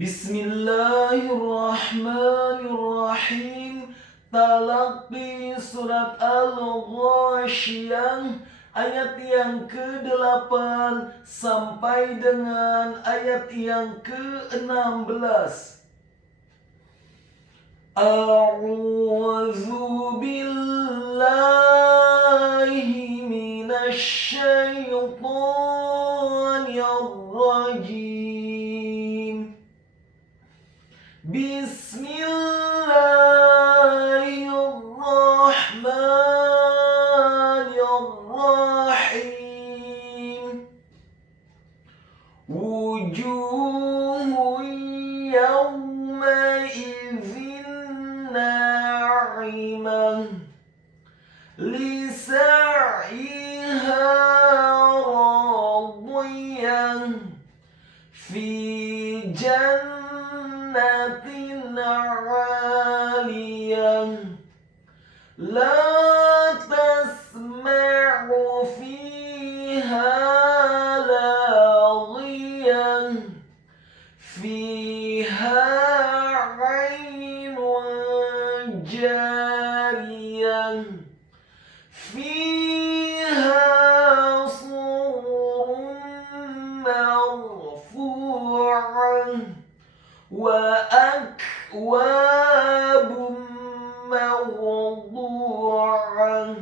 Bismillahirrahmanirrahim. Talaqi surat Al-Ghasyiyah ayat yang ke-8 sampai dengan ayat yang ke-16. A'udzu billahi minasy syaithanir rajim. Bismillahirrahmanirrahim. Wujuhun yawmaidzin na'imah lisa'yiha radiyah fi jannatin 'aliyah la tasma'u fiha laghiyah fiha 'ainun jariyah fiha sururun marfu'ah wa akwabun mawdu'ah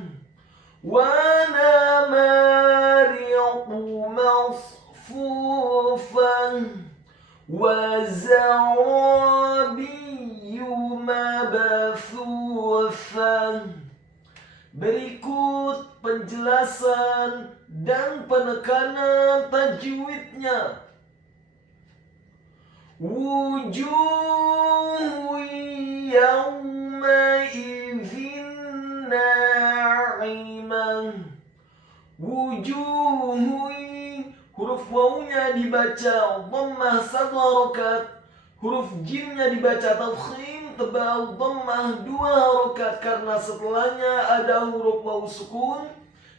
wa namariqu masfufah wa zarabiyyu mabthufah. Berikut penjelasan dan penekanan tajwidnya. Wujuh yawmaidzin na'imah. Wujuh, huruf wawunya dibaca dhammah 1 harokat, huruf jimnya dibaca tafkhim tebal dhammah 2 harokat karena setelahnya ada huruf waw sukun.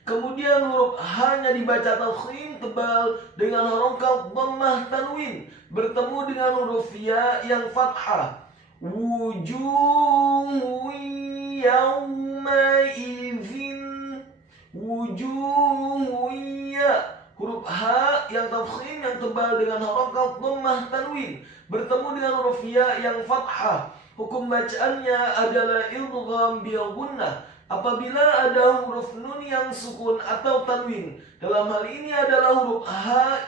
Kemudian huruf H-nya dibaca tafkhim tebal dengan harokat dhammah tanwin bertemu dengan huruf ya yang fathah. Wujuh yawmaidzin. Wujuh ya, huruf H yang tafkhim yang tebal dengan harokat dhammah tanwin bertemu dengan huruf ya yang fathah. Hukum bacaannya adalah idgham bil gunnah apabila ada huruf nun yang sukun atau tanwin. Dalam hal ini adalah huruf H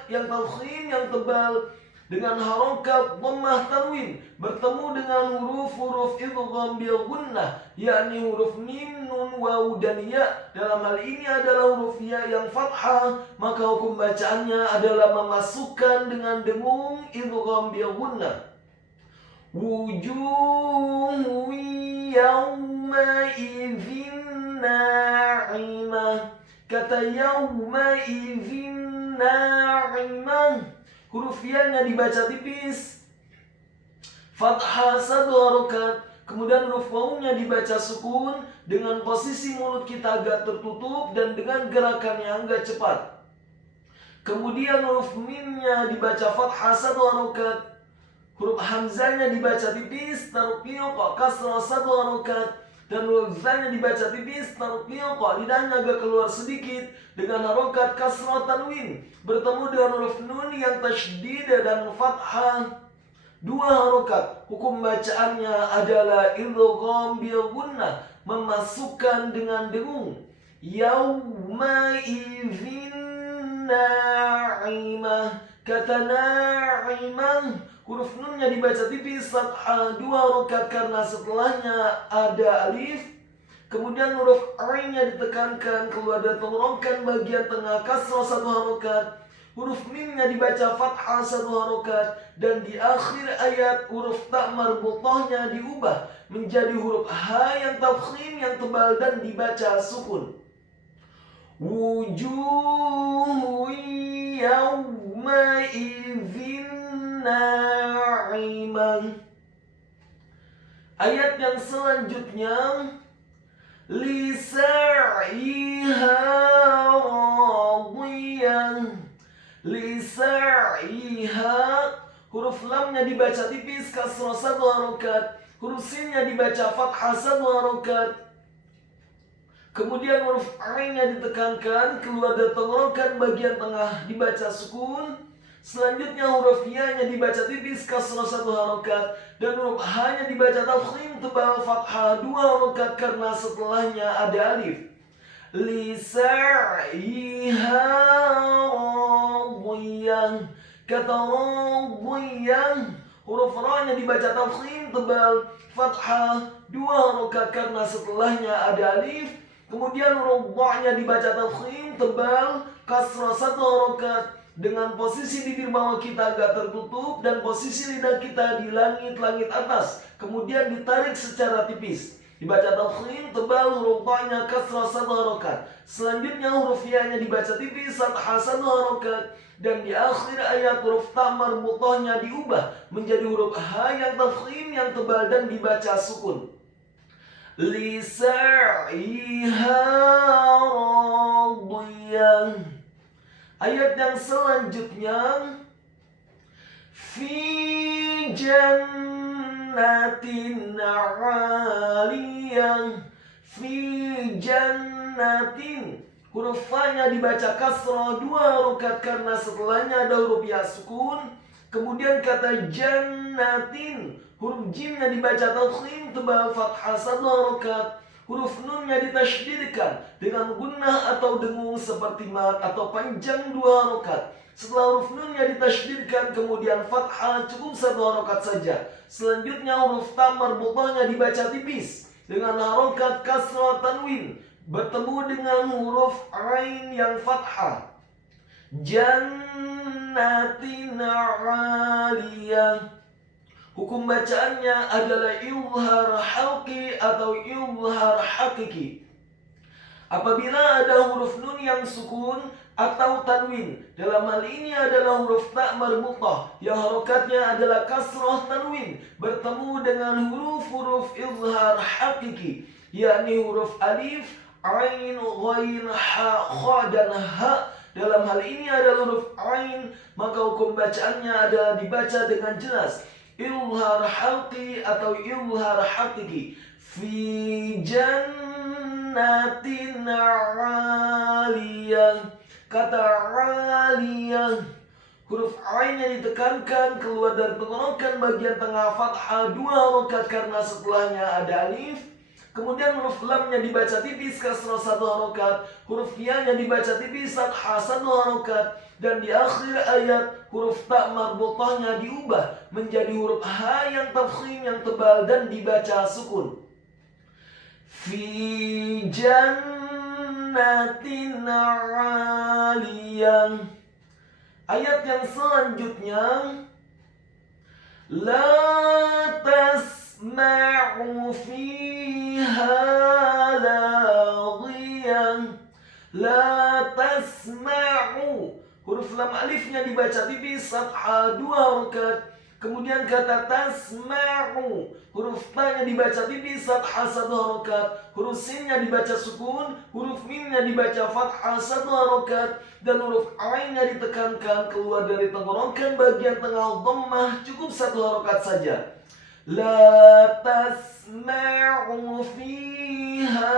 yang tafkhim yang tebal dengan harokat dhammah tanwin bertemu dengan huruf-huruf idgham bil gunnah, yakni huruf mim, nun, waw dan ya. Dalam hal ini adalah huruf ya yang fathah, maka hukum bacaannya adalah memasukkan dengan dengung idgham bil gunnah. Wujuh yawmaidzin na'imah. Kata yawmaidzin na'imah, huruf ya-nya dibaca tipis, fathah 1 harokat. Kemudian huruf waw-nya dibaca sukun dengan posisi mulut kita agak tertutup dan dengan gerakan yang agak cepat. Kemudian huruf mim-nya dibaca fathah 1 harokat. Huruf hamzahnya dibaca tipis, tarqiq kasrah 1 harokat. Dan huruf za-nya dibaca tipis, tarqiq lidahnya agak keluar sedikit dengan harokat kasrah tanwin bertemu dengan huruf nun yang tasydid dan fathah 2 harokat. Hukum bacaannya adalah idgham bil gunnah, memasukkan dengan dengung. Yawmaidzin na'imah. Kata na'imah, huruf nunnya dibaca tipis, fathah 2 harokat karena setelahnya ada alif. Kemudian huruf ain-nya ditekankan keluar dari tenggorokan bagian tengah, kasrah 1 harokat. Huruf mim-nya dibaca fathah 1 harokat. Dan di akhir ayat huruf ta marbutahnya diubah menjadi huruf H yang tafkhim yang tebal dan dibaca sukun. Wujuh yawmaidzin na'imah. Ayat yang selanjutnya, lisa'iha radiyah. Lisa'iha, huruf lamnya dibaca tipis, kasrah 1 harokat. Huruf sinnya dibaca fathah 1 harokat. Kemudian huruf ainnya ditekankan, keluar dari tenggorokan bagian tengah dibaca sukun. Selanjutnya huruf ya-nya dibaca tipis, kasrah 1 harokat. Dan huruf h-nya dibaca tafkhim tebal, fathah 2 harokat karena setelahnya ada alif. Lisa'iha radiyah. Kata radiyah, huruf ra-nya dibaca tafkhim tebal, fathah 2 harokat karena setelahnya ada alif. Kemudian huruf ba-nya dibaca tafkhim tebal, kasrah 1 harokat. Dengan posisi bibir bawah kita agak tertutup dan posisi lidah kita di langit-langit atas. Kemudian ditarik secara tipis. Dibaca tafkhim tebal, huruf ba-nya kasrah 1 harokat. Selanjutnya huruf ya-nya dibaca tipis, fathah 1 harokat. Dan di akhir ayat huruf ta marbutahnya diubah menjadi huruf ha yang tafkhim yang tebal dan dibaca sukun. Lisa'iha radiyah. Ayat yang selanjutnya, fi jannatin 'aliyah. Fi jannatin, huruf fa-nya dibaca kasrah 2 harokat karena setelahnya ada huruf ya sukun. Kemudian kata jannatin, huruf jimnya dibaca tafkhim tebal, fathah 1 harokat. Huruf nunnya ditasydidkan dengan gunnah atau dengung seperti mat atau panjang 2 harokat. Setelah huruf nunnya ditasydidkan kemudian fathah cukup 1 harokat saja. Selanjutnya huruf ta marbutahnya dibaca tipis dengan harokat kasrah tanwin bertemu dengan huruf ain yang fathah. Jannatin 'aliyah. Hukum bacaannya adalah izhar halqi atau izhar hakiki. Apabila ada huruf nun yang sukun atau tanwin, dalam hal ini adalah huruf ta marbutah yang harokatnya adalah kasrah tanwin bertemu dengan huruf-huruf izhar hakiki, yakni huruf alif, ain, ghain, ha, kha dan ha. Dalam hal ini adalah huruf ain, maka hukum bacaannya adalah dibaca dengan jelas izhar halqi atau izhar hakiki. Fi jannatin 'aliyah. Kata 'aliyah, huruf ainnya ditekankan, keluar dari tenggorokan bagian tengah, fathah 2 harokat karena setelahnya ada alif. Kemudian huruf lamnya dibaca tipis, kasrah 1 harokat. Huruf ya-nya dibaca tipis, fathah 1 harokat. Dan di akhir ayat huruf ta marbutahnya diubah menjadi huruf ha yang tafkhim yang tebal dan dibaca sukun. Fi jannatin 'aliyah. Ayat yang selanjutnya, la tasma'u fiha laghiyah. La tasma'u, huruf lam alifnya dibaca tipis, fathah 2 harokat. Kemudian kata tasma'u, huruf ta-nya dibaca tipis, fathah 1 harokat. Huruf sin-nya dibaca sukun, huruf mim-nya dibaca fathah 1 harokat. Dan huruf ain-nya ditekankan, keluar dari tenggorokan bagian tengah dhammah cukup 1 harokat saja. La tasma'u fiha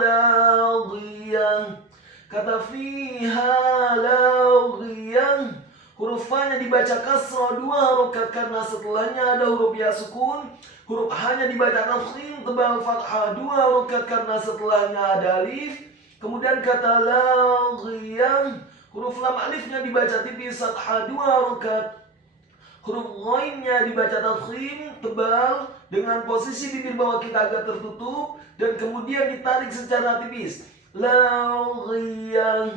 laghiyah. Kata fiha laghiyah, huruf fa-nya dibaca kasrah 2 harokat karena setelahnya ada huruf ya sukun. Huruf h-nya dibaca tafkhim tebal, fathah 2 harokat karena setelahnya ada alif. Kemudian kata laghiyah, huruf lam alifnya dibaca tipis, fathah 2 harokat. Huruf ghainnya dibaca tafkhim tebal dengan posisi bibir bawah kita agak tertutup dan kemudian ditarik secara tipis. Laghiyah.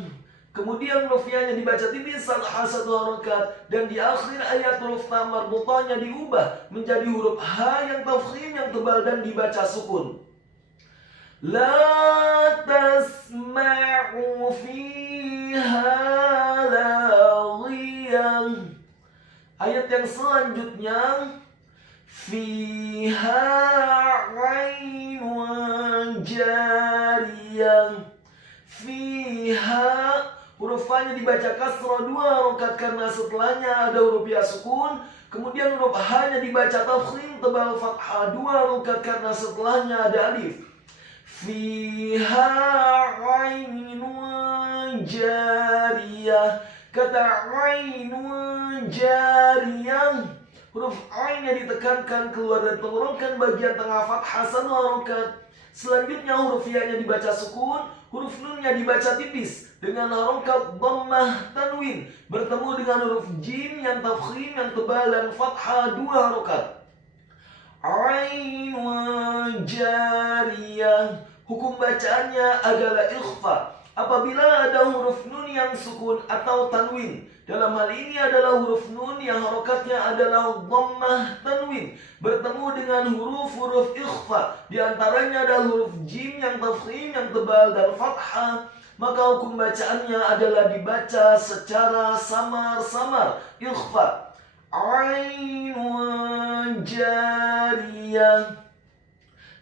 Kemudian huruf ya-nya dibaca tipis, fathah 1 harokat. Dan di akhir ayat huruf ta marbutahnya diubah menjadi huruf ha yang tafkhim yang tebal dan dibaca sukun. La tasma'u fiha laghiyah. Ayat yang selanjutnya, fiha 'ainun jariyah. Fiha, huruf fa-nya dibaca kasrah 2 harokat karena setelahnya ada huruf ya sukun. Kemudian huruf ha-nya dibaca tafkhim tebal fathah 2 harokat karena setelahnya ada alif. Fiha ainun jariyah. Kata ainun jariyah, huruf ainnya ditekankan keluar dan tenggorokan bagian tengah fathah 1 harokat. Selanjutnya huruf ya-nya dibaca sukun, huruf nun-nya dibaca tipis dengan harokat dhammah tanwin bertemu dengan huruf jim yang tafkhim yang tebal dan fathah 2 harokat. Ainun jariyah, hukum bacaannya adalah ikhfa apabila ada huruf nun yang sukun atau tanwin. Dalam hal ini adalah huruf nun yang harokatnya adalah dhammah tanwin bertemu dengan huruf-huruf ikhfa. Di antaranya ada huruf jim yang tafkhim yang tebal dan fathah. Maka hukum bacaannya adalah dibaca secara samar-samar, ikhfa. Ainun jariyah.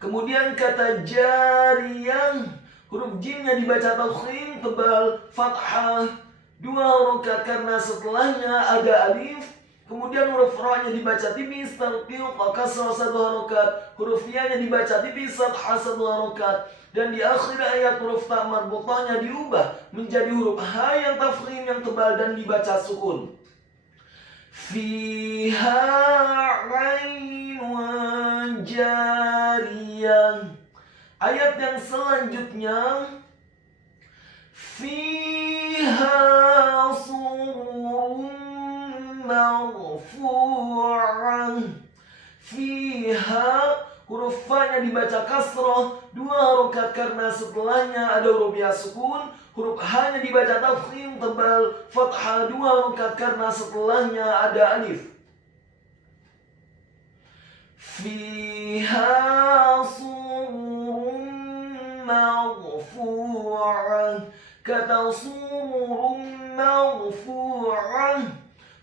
Kemudian kata jariyah, huruf jimnya dibaca tafkhim tebal fathah 2 harokat karena setelahnya ada alif. Kemudian huruf ra-nya dibaca tipis tarqiq kasrah 1 harokat, huruf ya-nya dibaca tipis fathah 1 harokat, dan di akhir ayat huruf ta marbutahnya diubah menjadi huruf ha yang tafkhim yang tebal dan dibaca sukun. Fiha ainun jariyah. Ayat yang selanjutnya, fiha sururun marfu'ah. Fiha, huruf fa-nya dibaca kasrah 2 harokat karena setelahnya ada huruf ya sukun. Huruf ha-nya dibaca tafkhim tebal fathah 2 harokat karena setelahnya ada alif. Fiha sururun marfu'ah. Kata sururun marfu'ah,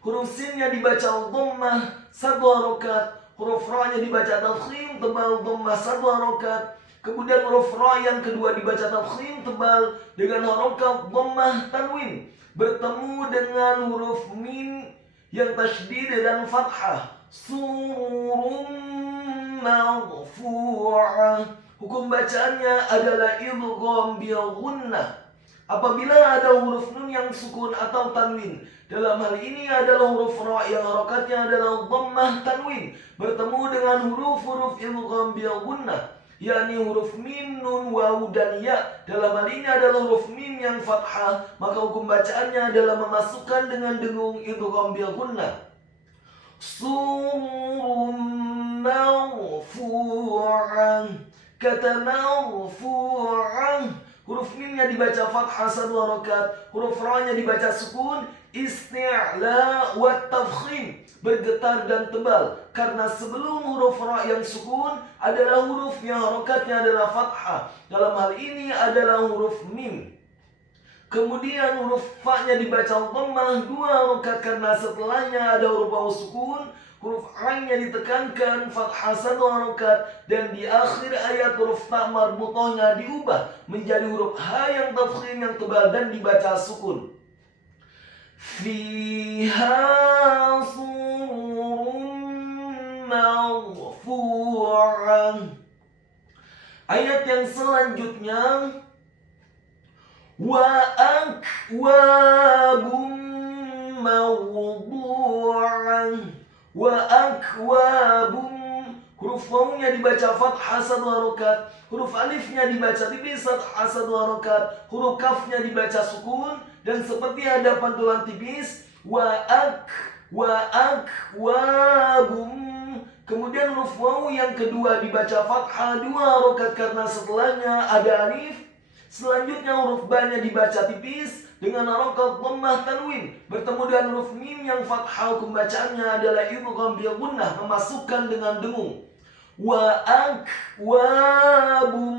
huruf sin-nya dibaca dhammah 1 harokat, huruf ra-nya dibaca tafkhim tebal dhammah 1 harokat. Kemudian huruf ra yang kedua dibaca tafkhim tebal dengan harokat dhammah tanwin bertemu dengan huruf mim yang tasydid dan fathah. Sururun marfu'ah. Hukum bacaannya adalah idgham bil gunnah apabila ada huruf nun yang sukun atau tanwin. Dalam hal ini adalah huruf ra yang harokatnya adalah dhammah tanwin bertemu dengan huruf-huruf idgham bil gunnah, yakni huruf mim, nun, waw, dan ya. Dalam hal ini adalah huruf mim yang fathah, maka hukum bacaannya adalah memasukkan dengan dengung idgham bil gunnah. Sururun marfu'ah. Kata marfu'ah, huruf mimnya dibaca fathah 1 harokat, huruf ra-nya dibaca sukun, isti'la wa tafkhim, bergetar dan tebal karena sebelum huruf ra yang sukun adalah huruf yang harokatnya adalah fathah. Dalam hal ini adalah huruf mim. Kemudian huruf fa-nya dibaca dhammah 2 harokat karena setelahnya ada huruf waw sukun. Huruf ain-nya ditekankan fathah 1 harokat, dan di akhir ayat huruf ta marbutahnya diubah menjadi huruf ha yang tafkhim yang tebal dan dibaca sukun. Fiha sururun marfu'ah. Ayat yang selanjutnya, wa akwabum mawdu'ah. Wa akwabum, huruf waw-nya dibaca fathah 1 harokat, huruf alifnya dibaca tipis fathah 1 harokat, huruf kafnya dibaca sukun, dan seperti ada pantulan tipis wa akwabum. Kemudian huruf waw yang kedua dibaca fathah 2 harokat karena setelahnya ada alif. Selanjutnya huruf ba-nya dibaca tipis dengan harokat dhammah tanwin bertemu dengan huruf mim yang fathah. Hukum bacaannya adalah idgham bil gunnah, memasukkan dengan dengung. Wa akwabum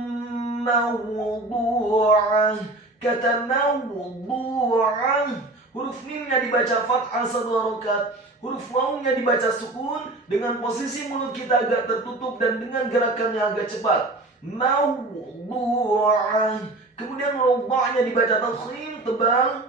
mawdu'ah. Kata mawdu'ah, huruf mimnya dibaca fathah 1 harokat, huruf waw-nya dibaca sukun dengan posisi mulut kita agak tertutup dan dengan gerakan yang agak cepat. Mawdu'ah. Kemudian huruf ba-nya dibaca tafkhim tebal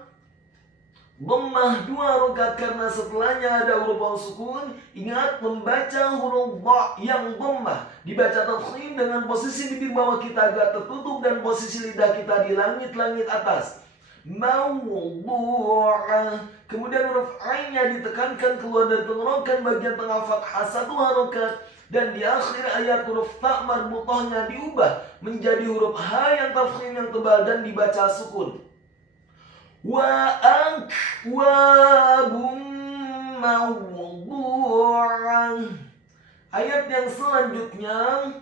dhammah 2 rakaat karena setelahnya ada huruf waw sukun. Ingat membaca huruf dha yang dhammah dibaca tafkhim dengan posisi bibir bawah kita agak tertutup dan posisi lidah kita di langit-langit atas. Mawdu'ah. Kemudian huruf ainnya ditekankan keluar dari tenggorokan bagian tengah fathah 1 harokat. Dan di akhir ayat huruf ta marbutohnya diubah menjadi huruf ha yang tafkhim yang tebal dan dibaca sukun. Wa akwabum mawdu'ah. Ayat yang selanjutnya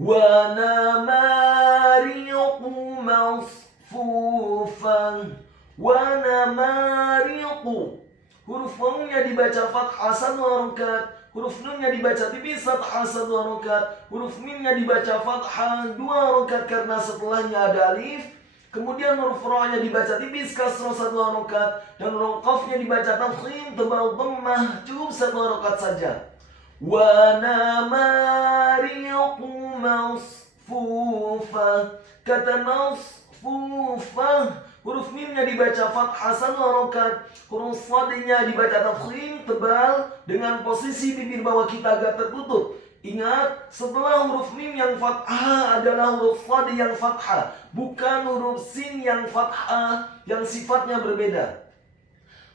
wa namariqu masfufan. Wa namariqu. Huruf wawnya dibaca fathah 1 harokat. Huruf nunnya dibaca tipis fathah 1 harokat. Huruf mimnya dibaca fathah 2 harokat karena setelahnya ada alif. Kemudian huruf ra-nya dibaca tipis kasrah 1 harokat. Dan huruf qafnya dibaca tafkhim tebal dhammah cukup 1 harokat saja. Wa namariqu masfufah. Kata masfufah, huruf mimnya dibaca fathah 1 harokat. Huruf shadnya dibaca tafkhim tebal dengan posisi bibir bawah kita agak tertutup. Ingat, setelah huruf mim yang fathah adalah huruf shad yang fathah, bukan huruf sin yang fathah yang sifatnya berbeda.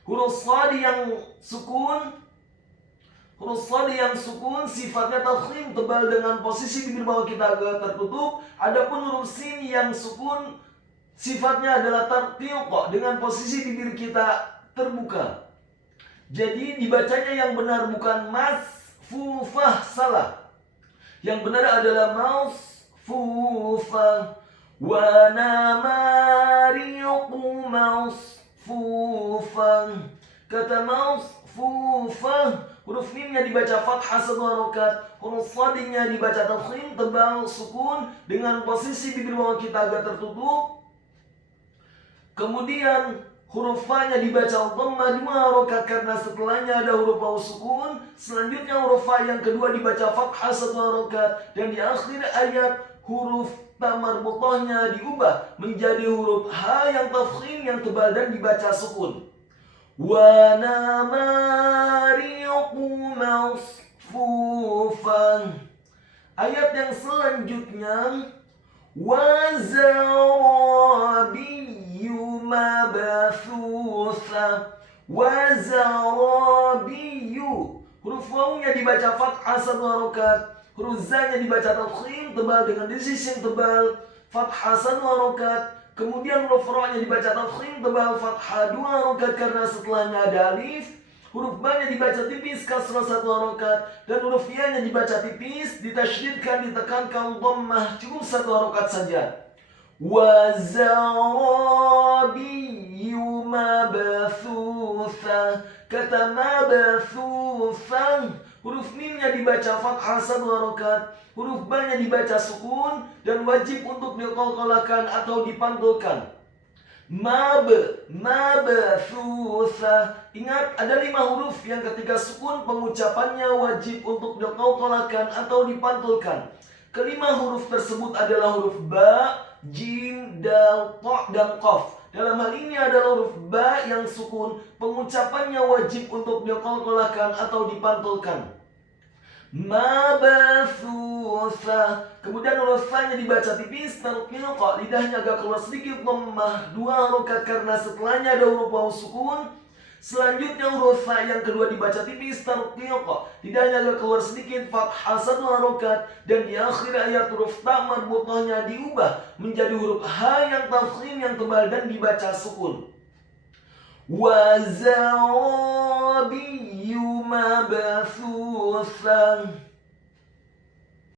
Huruf shad yang sukun sifatnya tafkhim tebal dengan posisi bibir bawah kita agak tertutup. Adapun huruf sin yang sukun sifatnya adalah tarqiq dengan posisi bibir kita terbuka. Jadi dibacanya yang benar bukan masfufah, salah. Yang benar adalah masfufah. Wa namariqu masfufah. Kata masfufah, huruf mimnya dibaca fathah 1 harokat. Huruf shadnya dibaca tafkhim tebal sukun dengan posisi bibir bawah kita agak tertutup. Kemudian huruf fa-nya dibaca dhammah 2 harokat karena setelahnya ada huruf waw sukun. Selanjutnya huruf fa yang kedua dibaca fathah 1 harokat. Dan di akhir ayat huruf ta marbutohnya diubah menjadi huruf ha yang tafkhim yang tebal dan dibaca sukun. Wa namariqu masfufan. Ayat yang selanjutnya wa zarabiyyu mabthutha. Wa zarabiyyu, huruf wawnya dibaca fathah 1 harokat. Huruf za-nya dibaca tafkhim tebal dengan disis yang tebal fathah 1 harokat. Kemudian huruf ra-nya dibaca tafkhim tebal fathah 2 harokat karena setelahnya ada alif. Huruf ba-nya dibaca tipis kasrah 1 harokat. Dan huruf ya-nya dibaca tipis ditasydidkan ditekankan dhammah cukup 1 harokat saja. Wa zarabiyyu mabthutha. Kata mabthutha, huruf mimnya dibaca fathah 1 harokat. Huruf ba-nya dibaca sukun dan wajib untuk diqalqalahkan atau dipantulkan. Mabthutha. Ingat, ada 5 huruf yang ketika sukun pengucapannya wajib untuk diqalqalahkan atau dipantulkan. Kelima huruf tersebut adalah huruf ba, jim, dal, ta, dan qaf. Dalam hal ini adalah huruf ba yang sukun, pengucapannya wajib untuk diqalqalahkan atau dipantulkan. Mabthutha. Kemudian huruf fa-nya dibaca tipis tarqiq, lidahnya agak keluar sedikit dhammah 2 harokat karena setelahnya ada huruf waw sukun. Selanjutnya huruf fa yang kedua dibaca tipis tarqiq, lidahnya agak keluar sedikit fathah 1 harokat. Dan di akhir ayat huruf ta marbutohnya diubah menjadi huruf ha yang tafkhim yang tebal dan dibaca sukun. Wa zarabiyyu mabthutha.